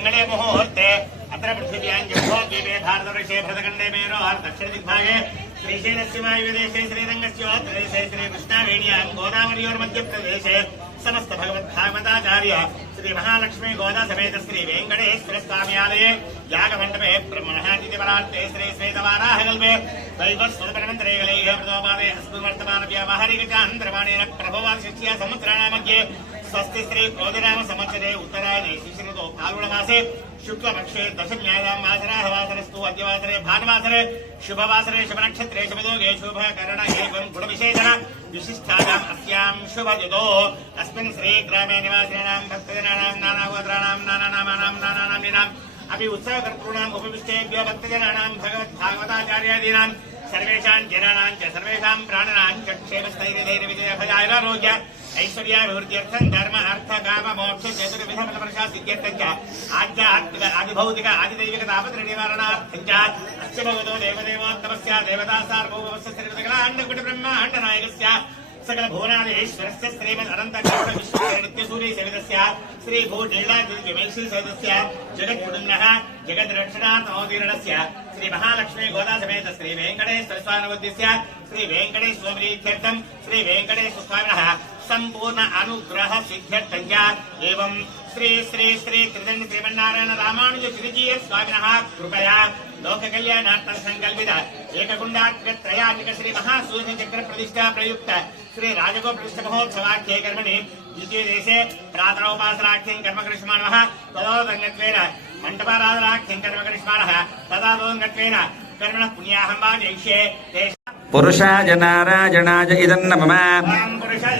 मंगले मुहूर्ते। अत्र पृथिव्यां जम्भो दीपे धार्दवृषे भृतखण्डे मेरोहर दक्षिणदिग्भागे श्रीशैलस्य वायुदेशे श्रीरङ्गस्य प्रदेशे श्रीकृष्णावेण्यां गोदावर्योर्मध्यप्रदेशे समस्त भगवद्भागवताचार्य श्रीमहालक्ष्मी गोदा समेत श्री वेङ्कटेश्वर स्वाम्यालये यागमण्डपे ब्रह्मणादिदिवरान्ते श्री श्वेतवाराहकल्पे दैवस्वतपरमन्त्रेगलैः प्रदोपादे अस्मिन् वर्तमानव्यावहारिकचान्तरवाणेन प्रभवान् शिष्या समुद्राणामध्ये स्वस्ति श्री क्रोधिनाम संवत्सरे उत्तरायणे शिशिरतो फाल्गुणमासे शुक्लपक्षे दशम्यायां वासरः अद्यवासरे, भानुवासरे, शुभवासरे, शुभनक्षत्रे, शुभयोगे शुभकरण एवं गुणविशेषण विशिष्टायाम् अस्यां शुभयुतो अस्मिन् श्रीग्रामे निवासिनां भक्तजनानां नानागोत्राणां नानानामानां नानानाम्नीनाम्, अपि उत्सवकर्तॄणाम्, उपविष्टेभ्यो भक्तजनानां भगवद्भागवताचार्यादीनां సర్వేషాం జనానాం చ సర్వేషాం ప్రాణనాం చ క్షేమస్థైర్యధైర్యవిజయభయారోగ్య ఐశ్వర్యాభివృద్ధ్యర్థం ధర్మ అర్థ కామ మోక్ష చతుర్విధ ఫలపరశా సిద్ధ్యర్థం చ ఆధ్యాత్మిక ఆదిభౌతిక ఆదిదైవిక తాపత్ర నివారణార్థం చ అస్య భగవతో దేవదేవోత్తమస్య దేవతా సార్వభౌమస్య శ్రీమదగల అండకుటి బ్రహ్మాండ నాయకస్య सकल भुवना श्रीमद अनंत नृत्य सूर्य श्रीभूजैलाद्रिजुमेश्वरसहितस्य श्री भू श्रीमहालक्ष्मी गोदासमेत श्रीवेङ्कटेश्वरस्वामिनुद्दिश्य श्रीवेङ्कटेश्वरीत्यर्थं श्रीवेङ्कटेश्वरस्वामिनः से श्री महालक्ष्मी गोदा समेत श्री श्री श्री वेकटेश स्वाम संपूर्ण कृतन् श्रीमन्नारायण रामानुज श्रीजीय स्वामी कृपया లోక కళ్యాణార్థం సంకల్పిత ఏకగుండాత్మత్రయాత్మిక శ్రీ మహాసూర్య చక్ర ప్రతిష్టా ప్రయుక్త శ్రీ రాజగోప్రతిష్ఠ మహోత్సవాఖ్యే కర్మణి ద్వితీయదేశే ప్రాతరోపాసనాఖ్యం కర్మ కృష్మాణః తదోదంగత్వేన మంటపారాధనాఖ్యం కర్మ కృష్మాణః తదాదోదంగత్వేన కర్మణ పుణ్యాహం వా జయిష్యే పురుషాజ నారాజణాజ ఇదన్న మమ పురుషాజ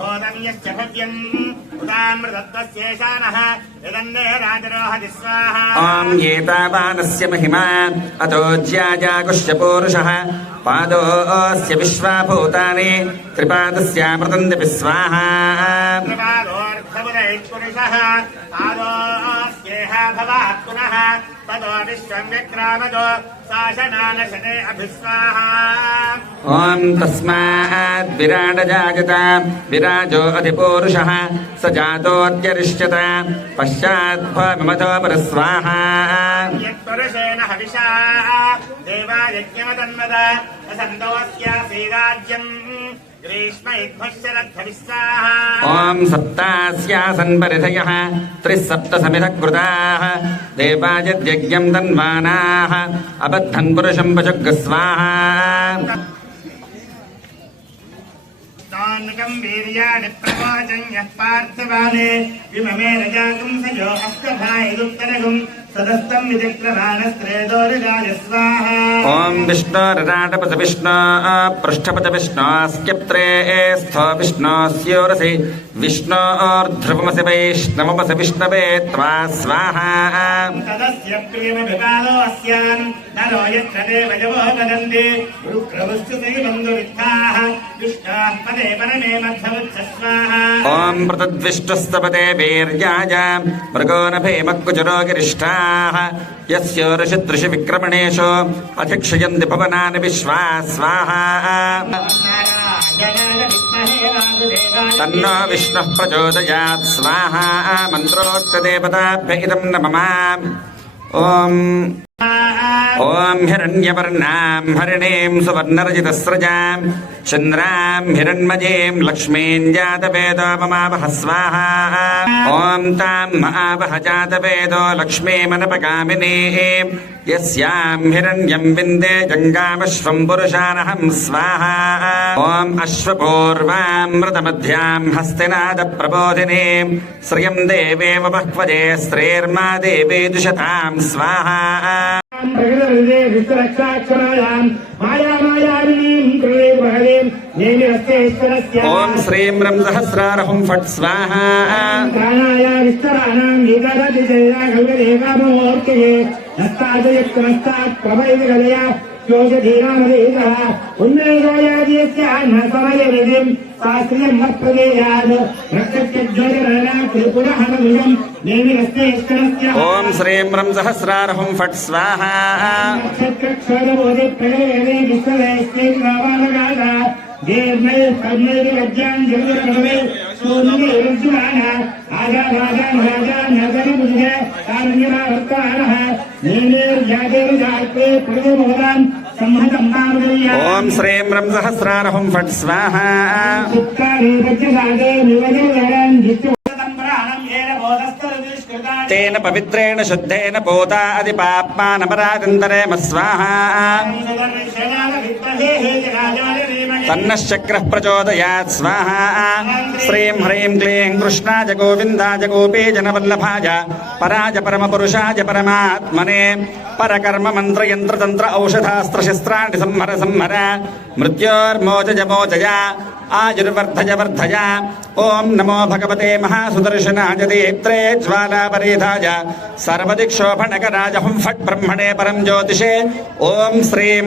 गोदम्यश्च भव्यम् उदामृतत्वस्येषानः यदन्ने राजरोहति स्वाहा ॐ गीतापानस्य महिमा अतो ज्याजागुश्च पूरुषः। पादोऽस्य स्वाहा पुनः। ततो विश्वं ॐ तस्मात् विराजो अधिपूरुषः स जातोऽत्यरिष्यत पश्चाद्भवमिमतो परस्वाहा। यत्परुषेण हविषा देवायज्ञमतन्वद सन्तोऽस्यासीराज्यम् ॐ सप्तास्यासन्परिधयः त्रिः सप्तसमिधकृताः तन्मानाः तन्पुरुषम्बशुगस्वाहा तानुकम् वीर्याणि प्रवाचम् यः पार्थिवाने विममे रजातुम् स यो हस्तभायुदुत्तरगुम् ओम विष्णु रटाटपत विष्णु पृष्ठपत विष्णु स्क्यप्त्रे स्थ विष्णु स्योरसि। विष्णु और ध्रुवमसि वैष्णवमसि विष्णवे त्वा स्वाहा। तदस्य प्रियम विपालो अस्यान् नरो यत्र देवयवो पदे प्रतद्विष्टस्तपदे वीर्याय मृगो न भीमकुचरो गिरिष्ठा। యస్యోషిదృషివిక్రమణేషు అధిక్షయంతి భవనాని విశ్వాస్వాహా తన్నో విష్ణు ప్రచోదయాత్ స్వాహా మంత్రోక్తదేవతాభ్య ఇదం నమ ఓం ఓం హిరణ్యవర్ణాం హరిణీం సువర్ణరజితస్రజాం చంద్రాం హిరణ్మజీం లక్ష్మీం జాతవేదో మమావహ స్వాహా ఓం తాం మహావహ జాతవేదో లక్ష్మీమనపగామినీం యస్యాం హిరణ్యం విందే జంగామశ్వం పురుషానహం స్వాహా. ఓం అశ్వపూర్వామృతమధ్యాం హస్తినాద ప్రబోధినీం శ్రియం దేవేవ బహ్వజే శ్రేర్మా దేవే దుషతాం ఓం శ్రీం రం సహస్రారహం ఫట్ స్వాహా విస్తరాణాం యోగధీరామదేవः ఉన్నేదోయాదియస్య నసమయనిధిం శాస్త్రియం మత్ప్రదేయాద్ రక్తజ్యోతిరణ త్రిపురహరమిదం నేమిరస్తేశ్వరస్య ఓం శ్రీం రం సహస్రారహం ఫట్ స్వాహా నక్షత్రక్షోరబోధి ప్రళయదే విశ్వదేశ్వే రావాలగాద జీర్ణై కర్ణైరి వజ్రాన్ జగదరగణమే సూర్యుజ్వాన ఆజా రాజా రాజా నగరి ఓం శ్రీం హ్రం సహస్రారహం ఫట్ స్వాహ. చిత్తారీపత్యసాగే నివజేరన్ జిత్తు తంబ్రాణం ఏన బోధస్థరుష్కృతాని తేన పవిత్రేణ శుద్ధేన పోతా అది పాప్మానమరాజంతరేమ స్వాహ తన్నశ్చక్రः ప్రచోదయాత్ స్వాహ. శ్రీం హ్రీం క్లీం కృష్ణాయ గోవిందాయ గోపీజనవల్లభాయ పరాజ పరమపురుషాయ పరమాత్మనే పరకర్మ మంత్ర యంత్ర తంత్ర ఔషధాస్త్ర శస్త్రాణి సంహర సంహర మృత్యోర్మోచజ మోచయ ఆయుర్వర్ధయ వర్ధయ ఓం నమో భగవతే మహాసుదర్శనాయ దేత్రే జ్వాలాపరిధాయ సర్వదిక్షోభణకరాజ హుం ఫట్ బ్రహ్మణే పరం జ్యోతిషే ఓం శ్రీం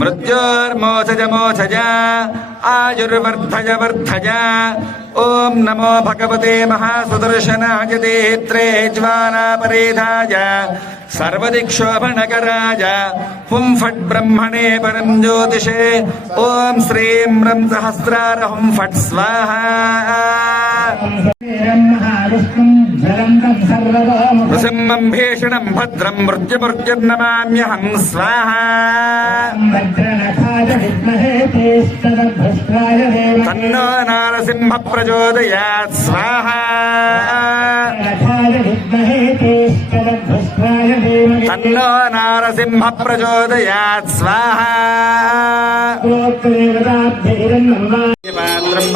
मृत्योर्मोषज मोषज आयुर्वर्धय वर्धय ओं नमो भगवते महासुदर्शनाय देत्रे ज्वालापरेधाय सर्वदिक्षोभणकराय फुंफट् ब्रह्मणे परं ज्योतिषे, ॐ श्रीं रं सहस्रार हुं फट् स्वाहा। స్వాహ నృసింహం భీషణం భద్రం స్వాహ. విద్మహే తేష్టదభ్రష్టాయ దేవ తన్నో నారసింహ ప్రచోదయాత్ స్వాహ. తన్నో నారసింహ ప్రచోదయాత్ స్వాహ. పాత్రం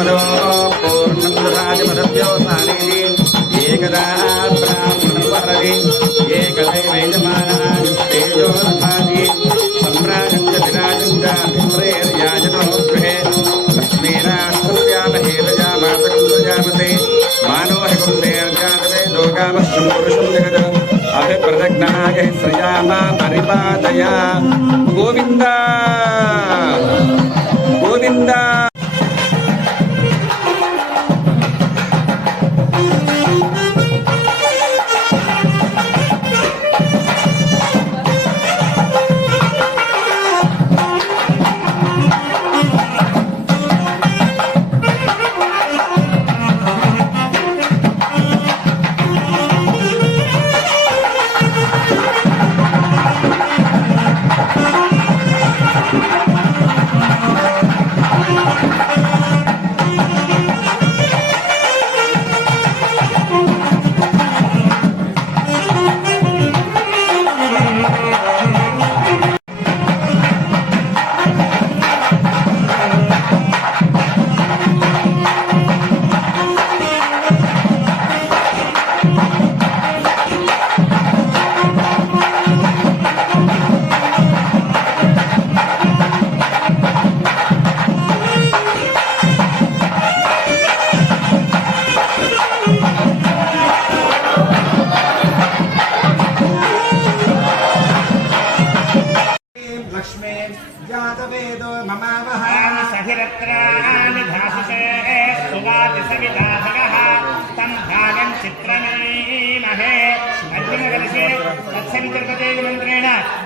లోకామశ్రం పురుషం పరిపాదయ. గోవింద. గోవింద.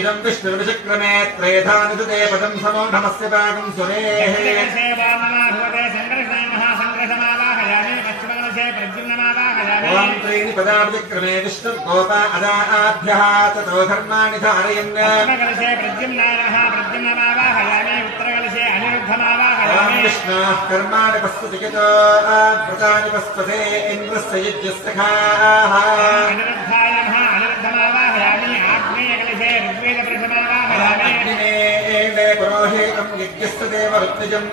इदं विष्णुविचक्रमे त्रेधानिदे पदं समो नमस्य पाकं सुरेः ॐ त्रीणि पदाभिचक्रमे विष्णुर्गोपा अदाभ्यः ततो धर्माणि धारयन् विष्णाः कर्माणि पस्तु जगतो व्रतानि पस्पते इन्द्रस्य यज्ञस्य खाः యస్దేవ ఋత్విజం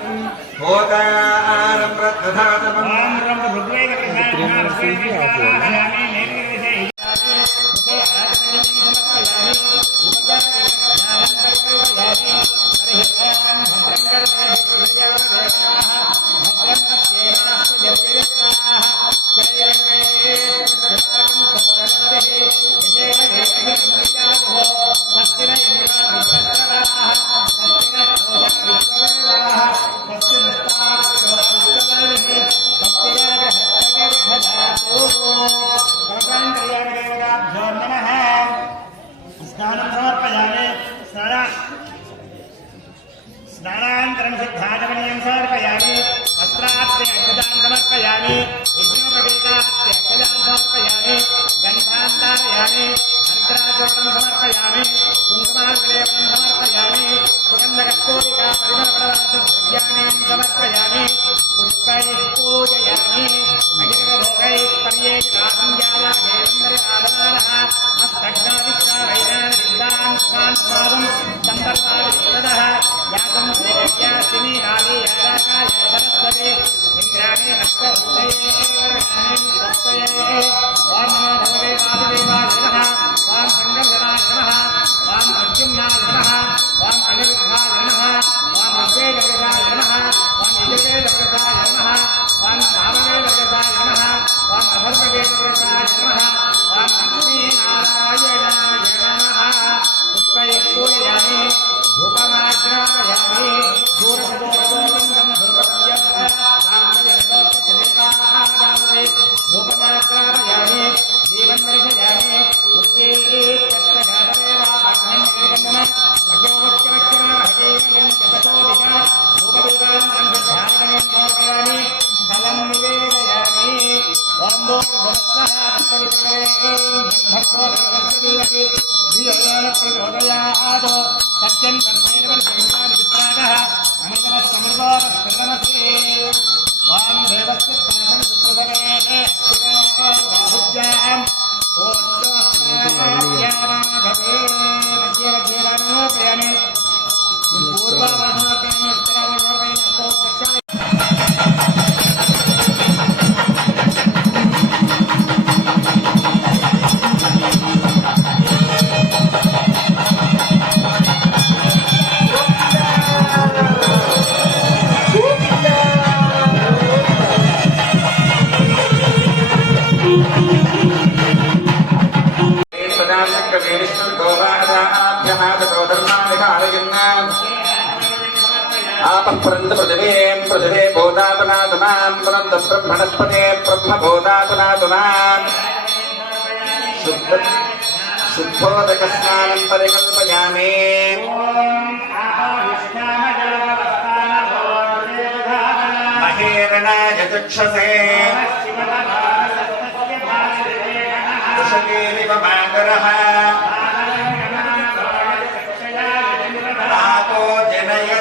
హోతారం రథాతమం రామ రామ ज्ञानेन समर्पयामि आपृथिवीं पृथिवे बोधातुनातुनां पुनन्त ब्रह्मणस्पते ब्रह्मबोधातुनातुनां शुद्धोदकस्नानं परिकल्पयामि महेरणायचक्षसे मातरः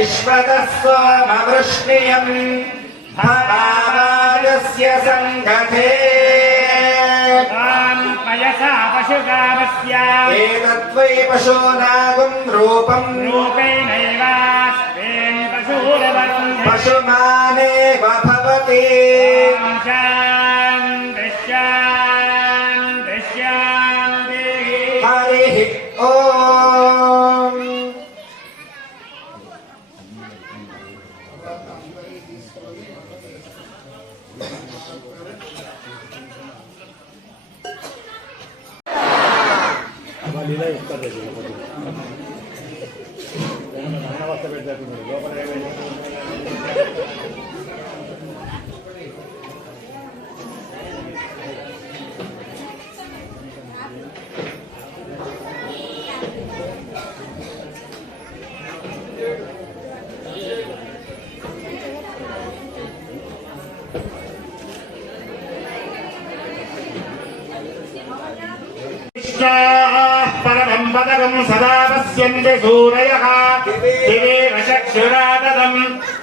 विश्वतः स्वमवृष्णियम् भवाजस्य सङ्गते पयसा पशुकामस्य एतद्वै पशूनागम् रूपम् रूपेणैवास्मिन् पशुमानेव भवति పదకం సదాపశ్యంతి సూరయ. దివే వశక్షురాదం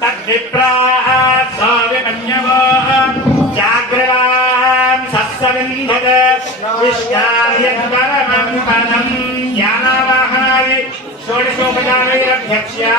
తద్విప్రాహ స్వామి పన్యవో జాగ్రవాన్ సస్సవింధద విష్యాయద్వరమం పదం జ్ఞానావాహాయ షోడశోపచారైరభ్యక్ష్యా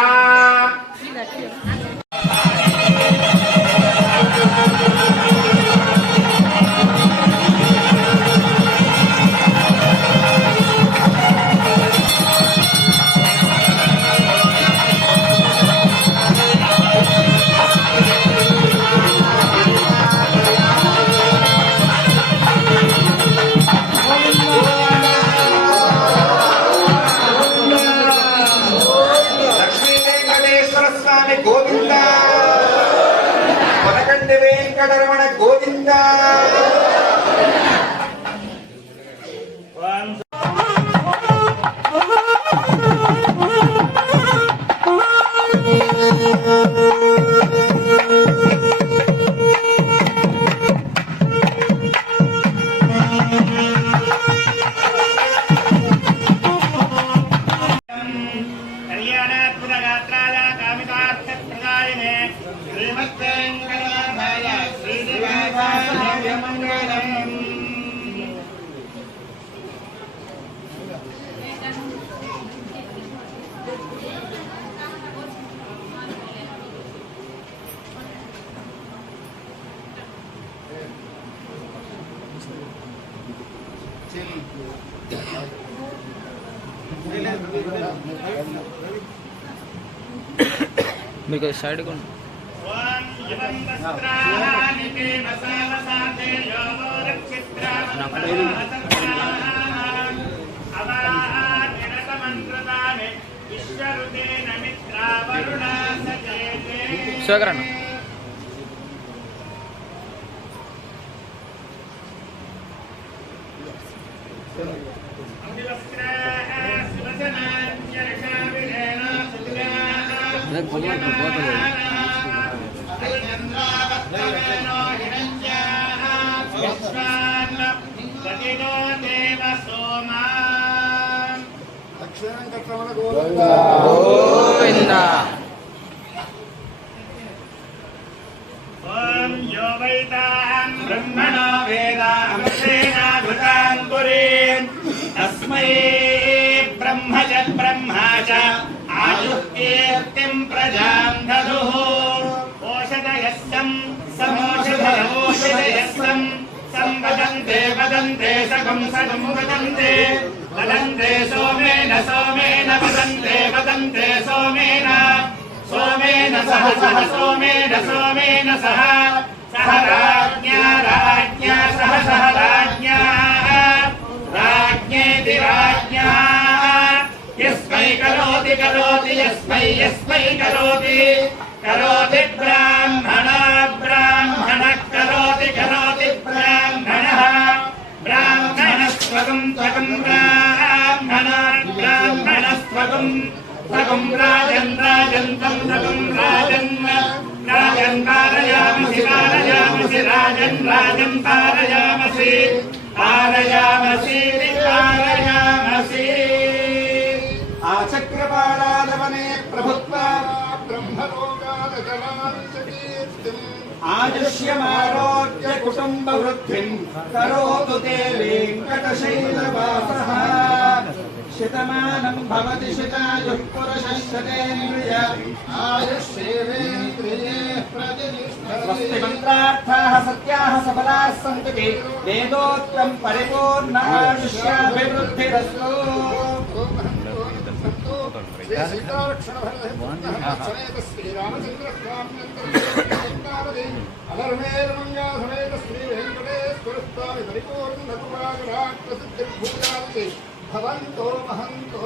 మీకు సైడ్ కొండి ఓం गतिनो देव सोमा दक्षिणं कर्तमन गोविन्द गोविन्द ॐ यो वैतां ब्रह्मणो वेदामृतेनाभृतां पुरीं तस्मै ब्रह्म यद्ब्रह्मा च आयुः कीर्तिं प्रजां ददुः ओषधयस्सं समोषधयोषधयस्सम् वदन्ते वदन्ते सगं सगं वदन्ते वदन्ते सोमेन सोमेन वदन्ते वदन्ते सोमेन सोमेन सह सह सोमेन सोमेन सह सह राज्ञा राज्ञा सह सह राज्ञा राज्ञेति राज्ञा यस्मै करोति करोति यस्मै यस्मै करोति करोति ब्राह्मणा ब्राह्मणः करोति करोति ब्राह्मणस्त्वकं त्वकं ब्राह्मणा ब्राह्मणस्त्वकम् सगं राजन् राजन्तं सगं राजन् राजन् पारयामसि पारयामसि राजन् राजन् पारयामसि पारयामसि ఆయుష్యమారోగ్య కుటుంబ వృద్ధిం కరోతు తే వెంకటశైలవాసః శతమానం భవతి శతాయుః పురుషः శతేంద్రియ స్వస్తి మంత్రార్థాः సత్యాः సఫలాः धर्मेर्मङ्गासमेत श्रीवेङ्कटेश्वरस्वामि परिपूर्णकुमागराट्प्रसिद्धिर्भूयादिते भवन्तो महन्तो